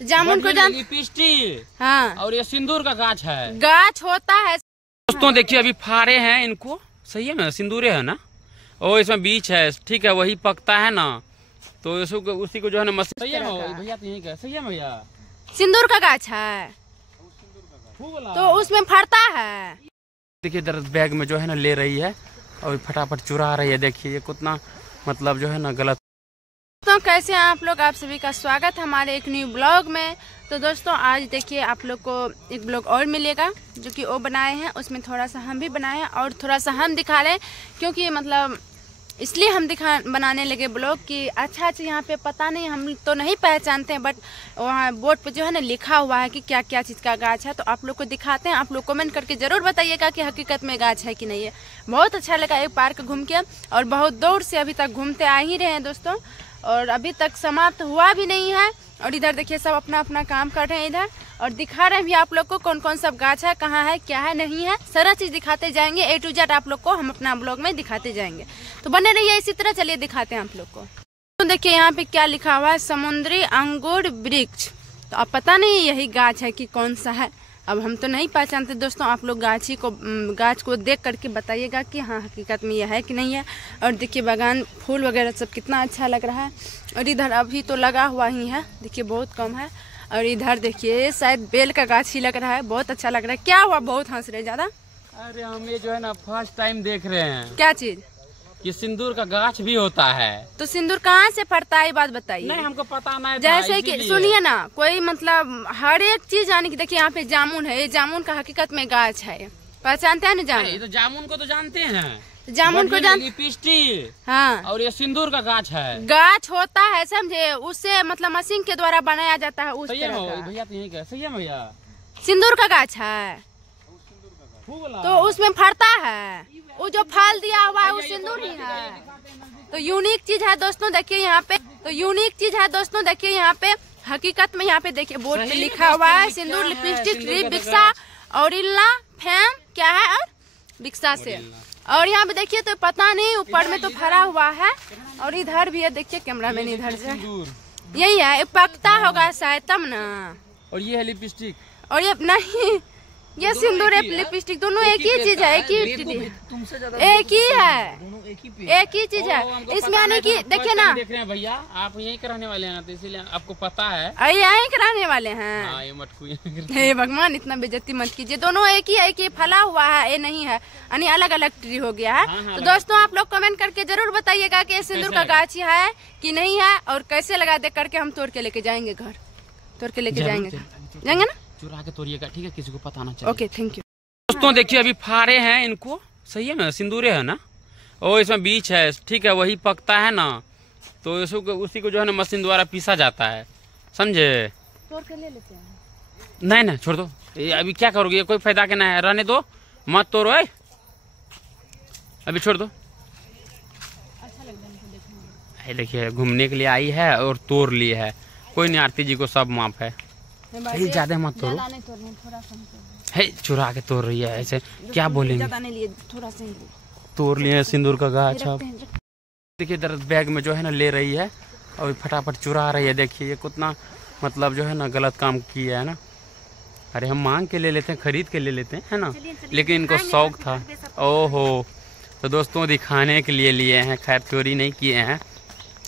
जामुन को लिपस्टिक। हाँ, और ये सिंदूर का गाछ है। गाछ होता है दोस्तों देखिए अभी फाड़े हैं इनको, सही है ना, सिंदूरे है ना, और इसमें बीच है, ठीक है, वही पकता है ना, तो उसी को जो है ना मस्त सही है भैया, तो यही का सही है भैया, सिंदूर का गाछ है तो उसमें फरता है। देखिए इधर बैग में जो है ना ले रही है और फटाफट चुरा रही है। देखिए ये कितना मतलब जो है ना गलत। तो कैसे हैं आप लोग, आप सभी का स्वागत है हमारे एक न्यू ब्लॉग में। तो दोस्तों आज देखिए आप लोग को एक ब्लॉग और मिलेगा जो कि वो बनाए हैं, उसमें थोड़ा सा हम भी बनाए हैं और थोड़ा सा हम दिखा रहे हैं, क्योंकि मतलब इसलिए हम बनाने लगे ब्लॉग कि अच्छा यहाँ पे पता नहीं, हम तो नहीं पहचानते हैं, बट वहाँ बोर्ड पे जो है ना लिखा हुआ है कि क्या क्या चीज़ का गाछ है, तो आप लोग को दिखाते हैं। आप लोग कमेंट करके ज़रूर बताइएगा कि हकीकत में गाछ है कि नहीं है। बहुत अच्छा लगा एक पार्क घूम के, और बहुत दूर से अभी तक घूमते आ ही रहे हैं दोस्तों, और अभी तक समाप्त हुआ भी नहीं है। और इधर देखिए सब अपना अपना काम कर रहे हैं इधर, और दिखा रहे हैं भी आप लोग को कौन कौन सब गाछ है, कहाँ है, क्या है, नहीं है, सारा चीज़ दिखाते जाएंगे। A to Z आप लोग को हम अपना ब्लॉग में दिखाते जाएंगे, तो बने रहिए इसी तरह। चलिए दिखाते हैं आप लोग को। तो देखिए यहाँ पे क्या लिखा हुआ है, समुद्री अंगूर वृक्ष। तो अब पता नहीं यही गाछ है कि कौन सा है, अब हम तो नहीं पहचानते दोस्तों। आप लोग गाछ को देख करके बताइएगा कि हाँ हकीकत में यह है कि नहीं है। और देखिए बागान फूल वगैरह सब कितना अच्छा लग रहा है। और इधर अभी तो लगा हुआ ही है, देखिए बहुत कम है। और इधर देखिए शायद बेल का गाछ ही लग रहा है, बहुत अच्छा लग रहा है। क्या हुआ, बहुत हंस रहे ज्यादा? अरे हम ये जो है ना फर्स्ट टाइम देख रहे हैं। क्या चीज? कि सिंदूर का गाछ भी होता है। तो सिंदूर कहाँ से फरता है, ये बात बताइए। नहीं हमको पता नहीं। जैसे कि सुनिए ना, कोई मतलब हर एक चीज यानी कि देखिए यहाँ पे जामुन है, ये जामुन का हकीकत में गाछ है, पहचानते हैं ना जामुन? तो जामुन को तो जानते हैं, जामुन को लिपस्टिक। हाँ, और ये सिंदूर का गाछ है, गाछ होता है समझे, उससे मतलब मशीन के द्वारा बनाया जाता है उस तरह का। भैया तो यही का सही है भैया, सिंदूर का गाछ है तो उसमें फरता है, वो जो फल दिया हुआ है वो सिंदूर ही है। तो यूनिक चीज है दोस्तों, देखिए यहाँ पे, तो यूनिक चीज है दोस्तों, देखिए यहाँ पे हकीकत में यहाँ पे देखिए बोर्ड पे लिखा हुआ है सिंदूर लिपस्टिक ट्री बिक्सा औरिल्ला फैम क्या है, और बिक्सा से। और यहाँ पे देखिए तो पता नहीं, ऊपर में तो फरा हुआ है, और इधर भी है देखिए, कैमरा मैन इधर से, यही है, पकता होगा शायद तब ना। और ये है लिपस्टिक, और ये नहीं, ये सिंदूर है लिपस्टिक, दोनों एक ही चीज है, एक ही चीज है, इसमें यानी कि देखिए ना, देख रहे हैं भैया आप यही कराने वाले हैं ना, तो इसीलिए आपको पता है यही कराने वाले हैं। ये मत हे भगवान इतना बेइज्जती मत कीजिए, दोनों एक ही फला हुआ है, ये नहीं है यानी अलग अलग ट्री हो गया है। तो दोस्तों आप लोग कमेंट करके जरूर बताइएगा कि सिंदूर का गाछ है कि नहीं है, और कैसे लगा देख करके हम तोड़ के लेके जाएंगे घर, तोड़ के लेके जाएंगे ना, चुरा के तोड़िएगा, ठीक है, किसी को पता ना चले। Okay thank you. दोस्तों देखिए अभी फाड़े हैं इनको, सही है ना, सिंदूरे है ना, और इसमें बीच है, ठीक है, वही पकता है ना, तो उसी को जो है ना मशीन द्वारा पीसा जाता है, समझे? तोड़ के ले लेते हैं। नहीं नहीं छोड़ दो, ये अभी क्या करोगे, ये कोई फायदा के नहीं है, रहने दो, मत तोड़ो, अभी छोड़ दो। अच्छा लग रहा है देखिए घूमने के लिए आई है और तोड़ ली है, कोई नहीं, आरती जी को सब माफ है। ज्यादा मत तोड़ो, है चुरा के तोड़ रही है, ऐसे क्या बोलेंगे, थोड़ा सा तोड़ लिए सिंदूर का गाछ। अब देखिए इधर बैग में जो है ना ले रही है और फटाफट चुरा रही है। देखिए ये कितना मतलब जो है ना गलत काम किया है ना। अरे हम मांग के ले लेते हैं, खरीद के ले लेते हैं, है ना, लेकिन इनको शौक था। ओहो, तो दोस्तों दिखाने के लिए लिए हैं, खैर चोरी नहीं किए हैं,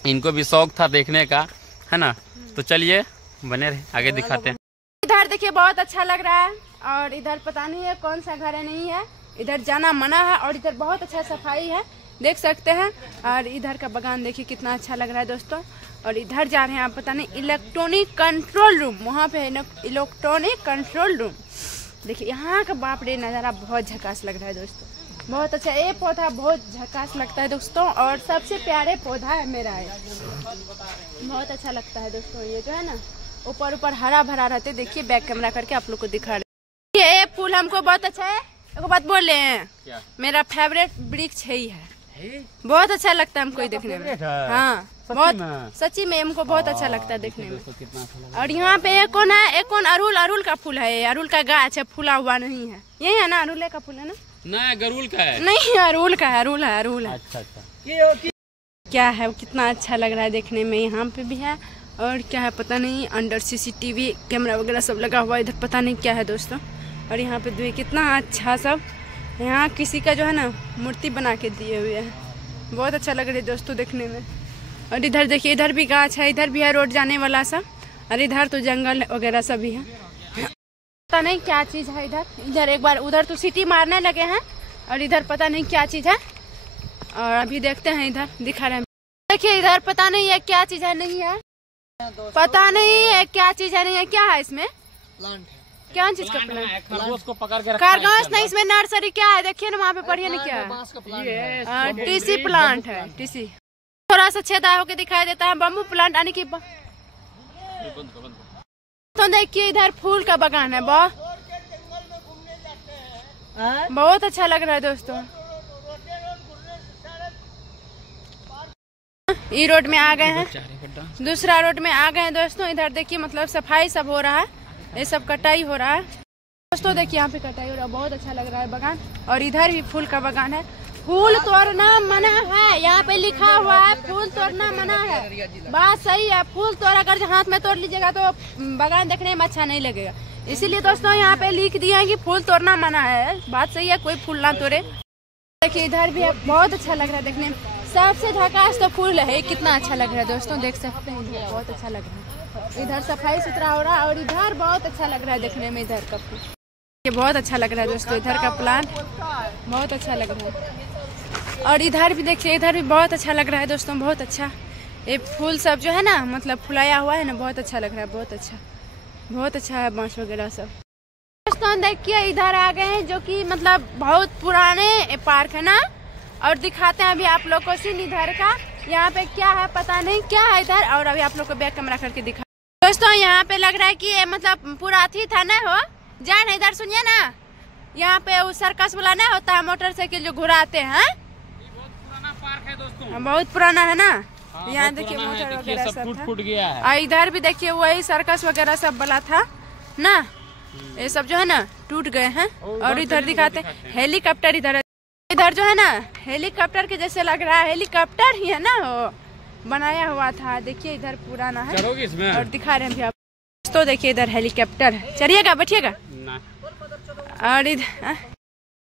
इनको भी शौक था देखने का, है ना। तो चलिए बने रहे, आगे दिखाते हैं। इधर देखिए बहुत अच्छा लग रहा है, और इधर पता नहीं है कौन सा घर है, नहीं है, इधर जाना मना है। और इधर बहुत अच्छा सफाई है, देख सकते हैं। और इधर का बागान देखिए कितना अच्छा लग रहा है दोस्तों। और इधर जा रहे हैं आप, पता नहीं इलेक्ट्रॉनिक कंट्रोल रूम, वहाँ पे है इलेक्ट्रॉनिक कंट्रोल रूम। देखिए यहाँ का बाप रे नज़ारा बहुत झकास लग रहा है दोस्तों, बहुत अच्छा। ये पौधा बहुत झकास लगता है दोस्तों, और सबसे प्यारे पौधा है मेरा, बहुत अच्छा लगता है दोस्तों। ये जो है ना ऊपर ऊपर हरा भरा रहते, देखिए बैक कैमरा करके आप लोग को दिखा रहे। ये फूल हमको बहुत अच्छा है, एक बात बोल रहे हैं, मेरा फेवरेट वृक्ष है ही है, बहुत अच्छा लगता है हमको देखने में। हाँ बहुत सच्ची में हमको बहुत अच्छा लगता है देखने में। और यहाँ पे एक कौन है, एक कौन अरुल का फूल है, अरुल का गाछ है, फूला हुआ नहीं है, यही है ना, अरुल का फूल है ना? नहीं गरुल का है, नहीं अरुल का है, अरुल है। अच्छा अच्छा, क्या है, वो कितना अच्छा लग रहा है देखने में। यहाँ पे भी है, और क्या है पता नहीं, अंडर CCTV कैमरा वगैरह सब लगा हुआ है इधर, पता नहीं क्या है दोस्तों। और यहाँ पे देखिए कितना अच्छा सब, यहाँ किसी का जो है ना मूर्ति बना के दिए हुए हैं, बहुत अच्छा लग रहा है दोस्तों देखने में। और इधर देखिए, इधर भी गाछ है, इधर भी है रोड जाने वाला सा, और इधर तो जंगल वगैरह सब भी है, पता नहीं क्या चीज़ है इधर। इधर एक बार उधर तो सीटी मारने लगे हैं, और इधर पता नहीं क्या चीज़ है। और अभी देखते हैं, इधर दिखा रहे हैं, देखिए इधर पता नहीं है क्या चीज़ है, नहीं है पता नहीं है क्या चीज़ है, नहीं है क्या है इसमें, प्लांट है। क्या चीज का प्लांट? खरगोश को पकड़ के रखा है। खरगोश नहीं, इसमें नर्सरी क्या है देखिए ना, वहाँ पे पढ़िए ना क्या है, TC प्लांट है, TC। थोड़ा सा छेदा होके दिखाई देता है, बम्बू प्लांट यानी कि। तो देखिए इधर फूल का बगान है, बहुत अच्छा लग रहा है दोस्तों। ई रोड में आ गए हैं, दूसरा रोड में आ गए हैं दोस्तों। इधर देखिए मतलब सफाई सब हो रहा है, ये सब कटाई हो रहा है दोस्तों। देखिए यहाँ पे कटाई हो रहा है, बहुत अच्छा लग रहा है बगान। और इधर भी फूल का बगान है, फूल तोड़ना मना है, यहाँ पे लिखा हुआ है फूल तोड़ना मना है, बात सही है। फूल तोड़ अगर हाथ में तोड़ लीजिएगा तो बगान देखने में अच्छा नहीं लगेगा, इसीलिए दोस्तों यहाँ पे लिख दिया है कि फूल तोड़ना मना है, बात सही है, कोई फूल ना तोड़े। देखिए इधर भी है, बहुत अच्छा लग रहा है देखने में, सबसे झकास तो फूल है, कितना अच्छा लग रहा है दोस्तों, देख सकते हैं इधर बहुत अच्छा लग रहा है। इधर सफाई सुथरा हो रहा है, और इधर बहुत अच्छा लग रहा है देखने में, इधर का फूल ये बहुत अच्छा लग रहा है दोस्तों, इधर का प्लांट बहुत अच्छा लग रहा है। और इधर भी देखिए, इधर भी बहुत अच्छा लग रहा है दोस्तों, बहुत अच्छा। ये फूल सब जो है ना मतलब फुलाया हुआ है ना, बहुत अच्छा लग रहा है, बहुत अच्छा है, बांस वगैरह सब। दोस्तों देखिए इधर आ गए हैं, जो कि मतलब बहुत पुराने पार्क है ना, और दिखाते हैं अभी आप लोग को सीन इधर का, यहाँ पे क्या है पता नहीं क्या है इधर, और अभी आप लोग को बैक कैमरा करके दिखा। दोस्तों यहाँ पे लग रहा है कि ये मतलब पूरा अथी था ना, हो जाए ना इधर सुनिए ना, यहाँ पे वो सर्कस वाला नहीं होता है, मोटरसाइकिल जो घुराते हैं, बहुत पुराना पार्क है दोस्तों, बहुत पुराना है ना। हाँ, यहाँ देखिए मोटर वगैरह सब टूट गया है, और इधर भी देखिए वही सर्कस वगैरह सब वाला था ना, ये सब जो है ना टूट गए हैं। और इधर दिखाते हेलीकॉप्टर, इधर जो है ना हेलीकॉप्टर के जैसे लग रहा है, हेलीकॉप्टर ही है ना, वो बनाया हुआ था। देखिए इधर पुराना है, इसमें और दिखा रहे हैं तो देखिए इधर हेलीकॉप्टर, चलिएगा बैठिएगा। और इधर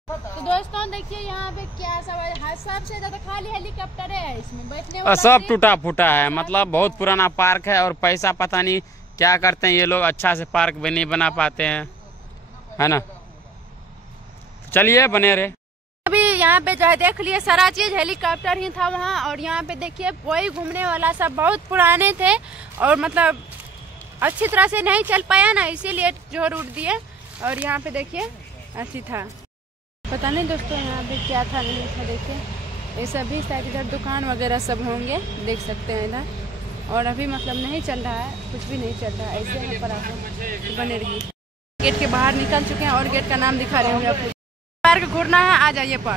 तो दोस्तों देखिए यहाँ पे क्या सब है, सबसे ज्यादा खाली हेलीकॉप्टर है, इसमें बैठने वाला सब टूटा फूटा है, मतलब बहुत पुराना पार्क है, और पैसा पता नहीं क्या करते हैं ये लोग, अच्छा से पार्क भी नहीं बना पाते हैं, है ना। चलिए बने रहे। अभी यहाँ पे जो है देख लिए सारा चीज, हेलीकॉप्टर ही था वहाँ। और यहाँ पे देखिए वही घूमने वाला सब बहुत पुराने थे, और मतलब अच्छी तरह से नहीं चल पाया ना, इसीलिए जोर उठ दिए। और यहाँ पे देखिए अच्छी था, पता नहीं दोस्तों यहाँ पे क्या था नहीं था। देखिए ये सभी शायद इधर दुकान वगैरह सब होंगे, देख सकते हैं इधर। और अभी मतलब नहीं चल रहा है, कुछ भी नहीं चल रहा है, ऐसे यहाँ पर आप बने रहिए। गेट के बाहर निकल चुके हैं, और गेट का नाम दिखा रहे होंगे आपको। पार्क घूरना है, आ जाइए पार्क।